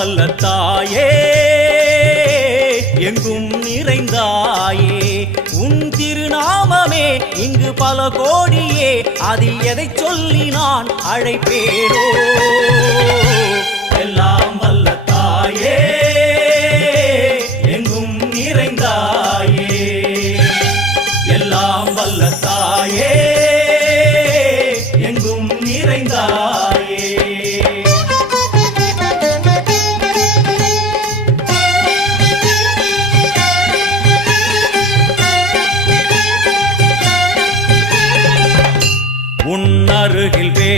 வல்ல தாயே எங்கும் நிறைந்தாயே உன் திருநாமமே இங்கு பல கோடியே அது எதை சொல்லி நான் அழைப்பேனோ எல்லாம் வல்ல தாயே எங்கும் நிறைந்தாயே எல்லாம் வல்ல தாயே எங்கும் நிறைந்தாயே